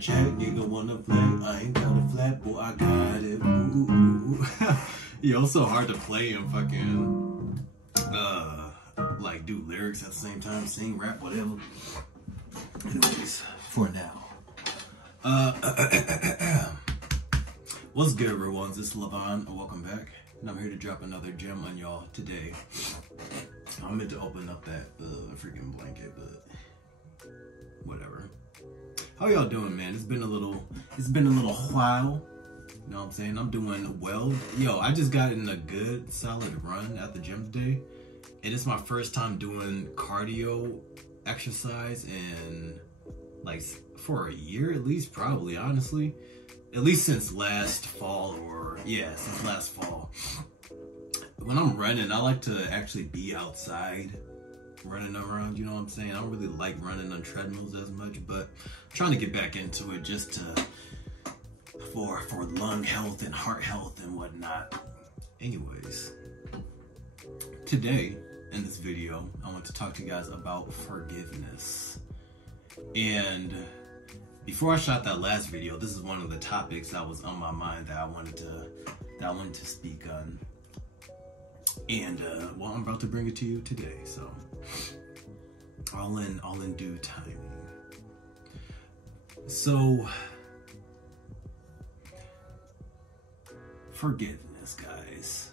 check, nigga want a flat. I ain't got a flat, boy, I got it. Ooh. Yo, it's so hard to play and fucking, like, do lyrics at the same time, sing, rap, whatever. Anyways, for now. What's good, real ones? It's Levon, and welcome back. And I'm here to drop another gem on y'all today. I meant to open up that freaking blanket, but whatever. How y'all doing, man? It's been a little while. You know what I'm saying? I'm doing well. Yo, I just got in a good solid run at the gym today. And it's my first time doing cardio exercise in like for a year at least, probably, honestly. At least since last fall, since last fall. When I'm running, I like to actually be outside running around, you know what I'm saying? I don't really like running on treadmills as much, but I'm trying to get back into it just for lung health and heart health and whatnot. Anyways, today in this video, I want to talk to you guys about forgiveness. And before I shot that last video, this is one of the topics that was on my mind that I wanted to speak on. And well, I'm about to bring it to you today, so all in due timing. So forgiveness, guys.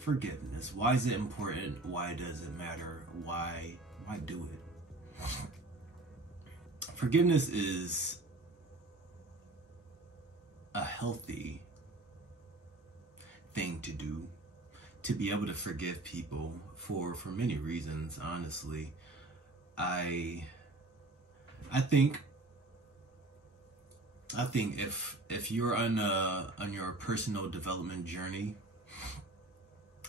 Forgiveness. Why is it important? Why does it matter? Why do it? Forgiveness is a healthy thing to do, to be able to forgive people for many reasons, honestly. I think if you're on your personal development journey,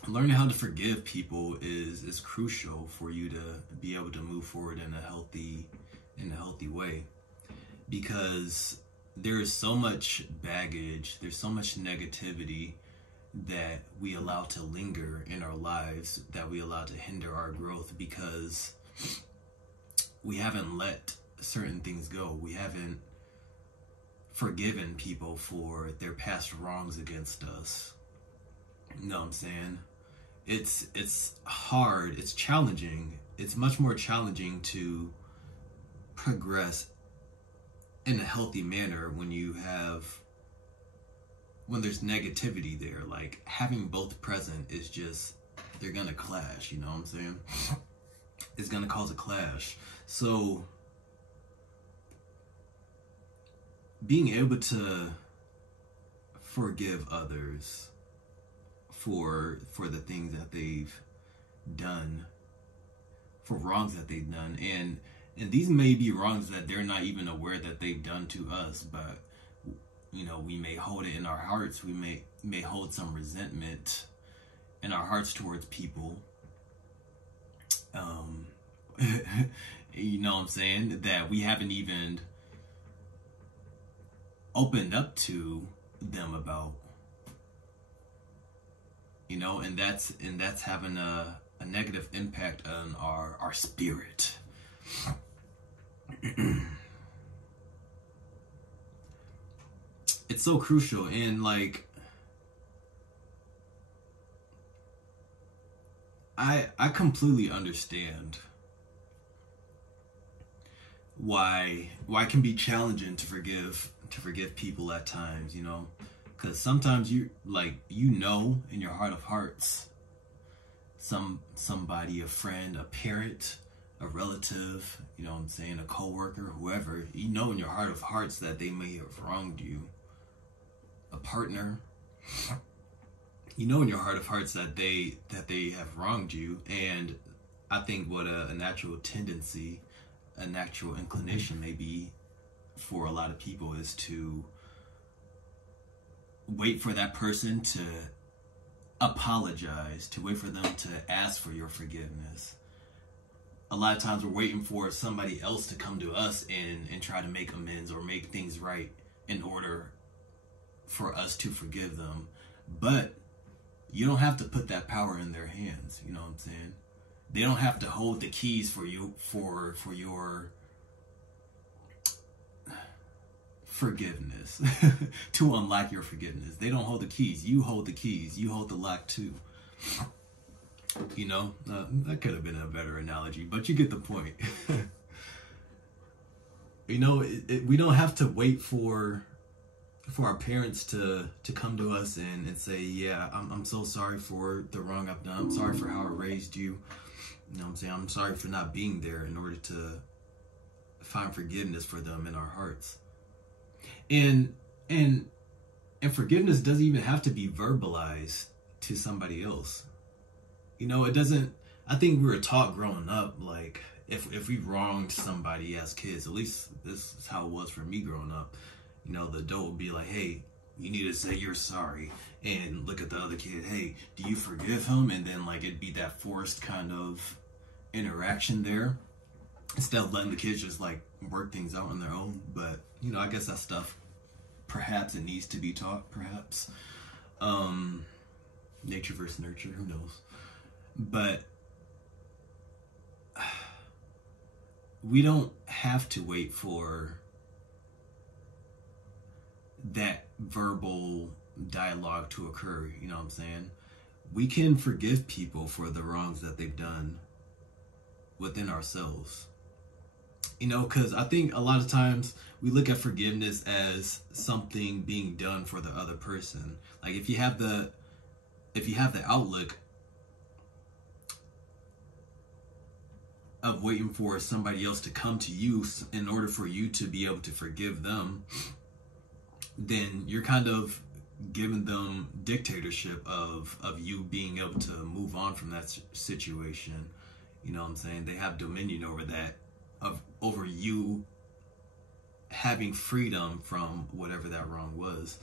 learning how to forgive people is crucial for you to be able to move forward in a healthy way, because there is so much baggage, there's so much negativity that we allow to linger in our lives, that we allow to hinder our growth because we haven't let certain things go. We haven't forgiven people for their past wrongs against us. You know what I'm saying? It's hard, it's challenging. It's much more challenging to progress in a healthy manner when there's negativity there. Like, having both present is just, they're gonna clash, you know what I'm saying? It's gonna cause a clash. So being able to forgive others for the things that they've done, for wrongs that they've done, and these may be wrongs that they're not even aware that they've done to us, but you know, we may hold it in our hearts. We may hold some resentment in our hearts towards people. You know what I'm saying? That we haven't even opened up to them about. You know, and that's having a negative impact on our spirit. It's so crucial, and like I completely understand why it can be challenging to forgive people at times, you know, because sometimes you know in your heart of hearts somebody, a friend, a parent, a relative, you know what I'm saying, a coworker, whoever, you know in your heart of hearts that they may have wronged you. A partner, you know in your heart of hearts that they have wronged you. And I think what a natural tendency, a natural inclination may be for a lot of people is to wait for that person to apologize, to wait for them to ask for your forgiveness. A lot of times we're waiting for somebody else to come to us and try to make amends or make things right in order for us to forgive them. But you don't have to put that power in their hands, you know what I'm saying? They don't have to hold the keys for you for forgiveness, to unlock your forgiveness. They don't hold the keys. You hold the keys. You hold the lock too. You know, that could have been a better analogy, but you get the point. You know, we don't have to wait for our parents to come to us and say, yeah, I'm so sorry for the wrong I've done. I'm sorry for how I raised you. You know what I'm saying? I'm sorry for not being there, in order to find forgiveness for them in our hearts. And forgiveness doesn't even have to be verbalized to somebody else. You know, it doesn't. I think we were taught growing up, like, if we wronged somebody as kids, at least this is how it was for me growing up. You know, the adult would be like, hey, you need to say you're sorry, and look at the other kid, hey, do you forgive him? And then, like, it'd be that forced kind of interaction there, instead of letting the kids just, like, work things out on their own. But, you know, I guess that stuff, perhaps it needs to be taught, perhaps. Nature versus nurture, who knows? But we don't have to wait for that verbal dialogue to occur, you know what I'm saying? We can forgive people for the wrongs that they've done within ourselves. You know, because I think a lot of times we look at forgiveness as something being done for the other person. Like, if you have the outlook of waiting for somebody else to come to you in order for you to be able to forgive them, then you're kind of giving them dictatorship of you being able to move on from that situation. You know what I'm saying? They have dominion over that, over you having freedom from whatever that wrong was.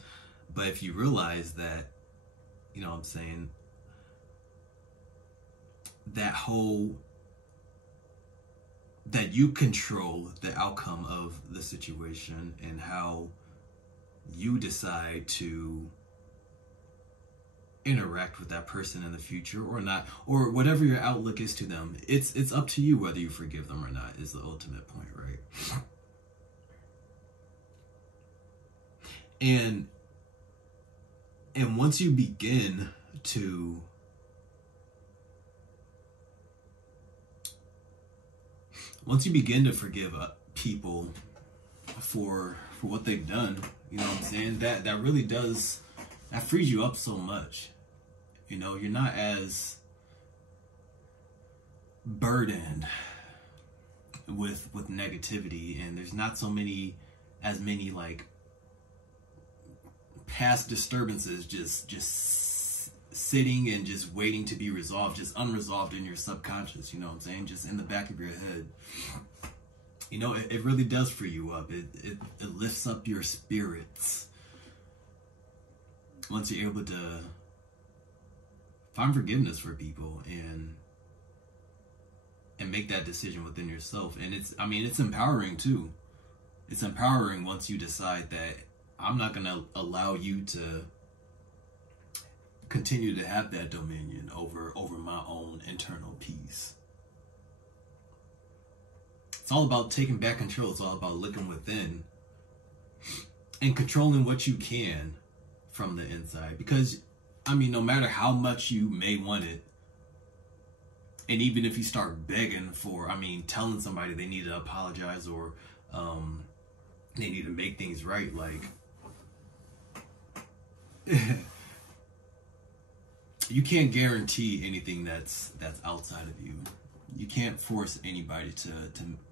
But if you realize that, you know what I'm saying, that you control the outcome of the situation and how you decide to interact with that person in the future or not, or whatever your outlook is to them, it's up to you whether you forgive them or not, is the ultimate point, right? And once you begin to forgive people for what they've done, you know what I'm saying, that really does, that frees you up so much. You know, you're not as burdened with negativity, and there's not as many like past disturbances just sitting and just waiting to be resolved, just unresolved in your subconscious, you know what I'm saying, just in the back of your head. You know, it really does free you up. It lifts up your spirits once you're able to find forgiveness for people and make that decision within yourself. And it's empowering too. It's empowering once you decide that I'm not going to allow you to continue to have that dominion over my own internal peace. It's all about taking back control. It's all about looking within and controlling what you can from the inside. Because, I mean, no matter how much you may want it, and even if you start begging for, telling somebody they need to apologize or they need to make things right, like, you can't guarantee anything that's outside of you. You can't force anybody to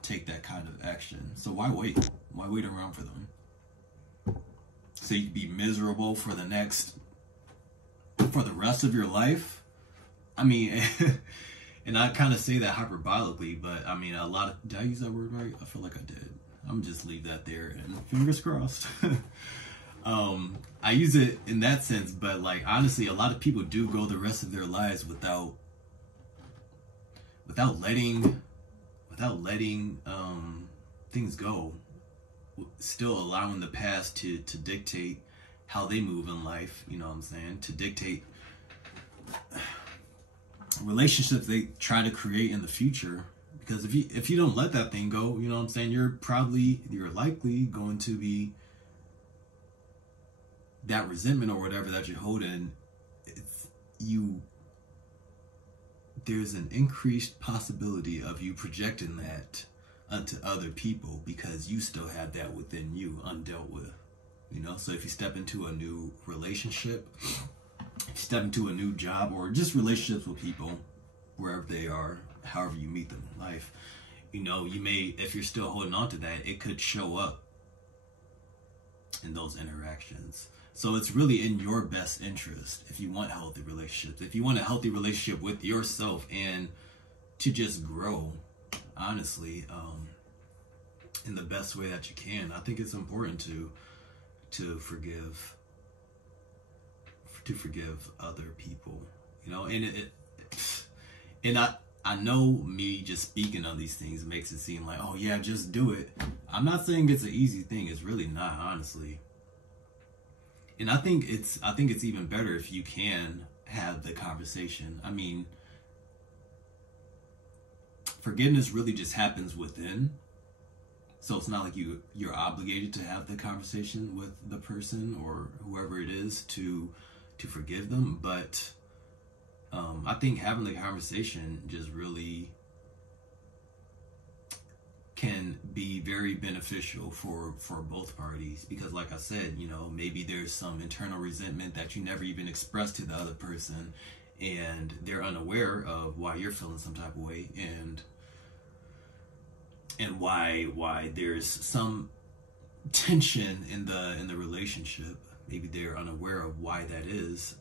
take that kind of action. So why wait? Why wait around for them? So you can be miserable for the rest of your life? I mean, and I kind of say that hyperbolically, but I mean, did I use that word right? I feel like I did. I'm just leave that there and fingers crossed. I use it in that sense, but like, honestly, a lot of people do go the rest of their lives without letting things go, still allowing the past to dictate how they move in life, you know what I'm saying, to dictate relationships they try to create in the future. Because if you don't let that thing go, you know what I'm saying, you're likely going to be that resentment or whatever that you're holding, there's an increased possibility of you projecting that onto other people because you still have that within you undealt with, you know? So if you step into a new relationship, if you step into a new job, or just relationships with people, wherever they are, however you meet them in life, you know, you may, if you're still holding on to that, it could show up in those interactions. So it's really in your best interest, if you want healthy relationships, if you want a healthy relationship with yourself and to just grow, honestly, in the best way that you can. I think it's important to forgive other people, you know. And I know me just speaking on these things makes it seem like, oh yeah, just do it. I'm not saying it's an easy thing. It's really not, honestly. And I think it's even better if you can have the conversation. I mean, forgiveness really just happens within. So it's not like you're obligated to have the conversation with the person or whoever it is to forgive them. But I think having the conversation just really can be very beneficial for both parties, because like I said, you know, maybe there's some internal resentment that you never even expressed to the other person, and they're unaware of why you're feeling some type of way, and why there's some tension in the relationship. Maybe they're unaware of why that is.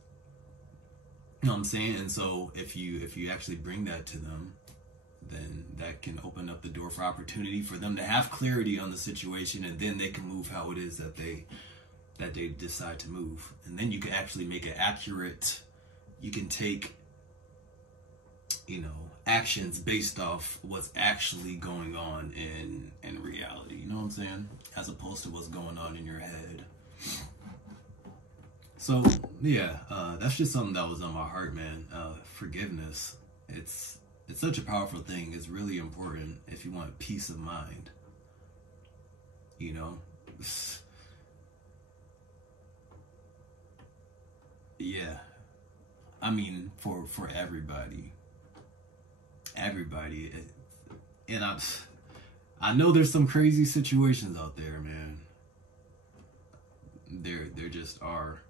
You know what I'm saying? And so if you actually bring that to them, then that can open up the door for opportunity for them to have clarity on the situation, and then they can move how it is that they decide to move. And then you can actually make it accurate. You can take, you know, actions based off what's actually going on in reality. You know what I'm saying? As opposed to what's going on in your head. So yeah, that's just something that was on my heart, man. Forgiveness. It's such a powerful thing. It's really important if you want peace of mind. You know? Yeah. I mean, for everybody. Everybody. And I know there's some crazy situations out there, man. There just are.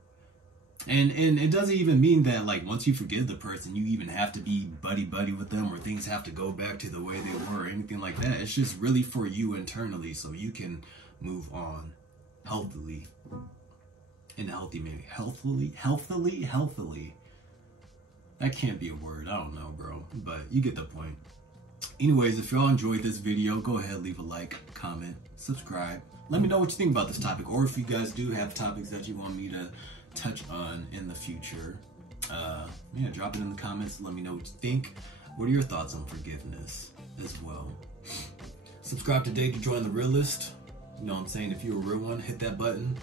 And it doesn't even mean that, like, once you forgive the person, you even have to be buddy-buddy with them, or things have to go back to the way they were, or anything like that. It's just really for you internally, so you can move on healthily. In a healthy manner. Healthily. That can't be a word. I don't know, bro. But you get the point. Anyways, if y'all enjoyed this video, go ahead, leave a like, comment, subscribe. Let me know what you think about this topic, or if you guys do have topics that you want me to touch on in the future. Yeah, drop it in the comments. Let me know what you think. What are your thoughts on forgiveness as well? Subscribe today to join the real list. You know what I'm saying? If you're a real one, hit that button.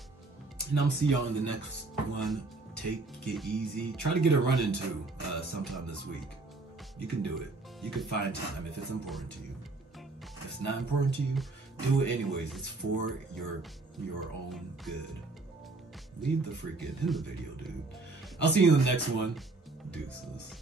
And I'm see y'all in the next one. Take it easy. Try to get a run into sometime this week. You can do it. You can find time if it's important to you. If it's not important to you, do it anyways. It's for your own good. Leave the freaking in the video, dude. I'll see you in the next one. Deuces.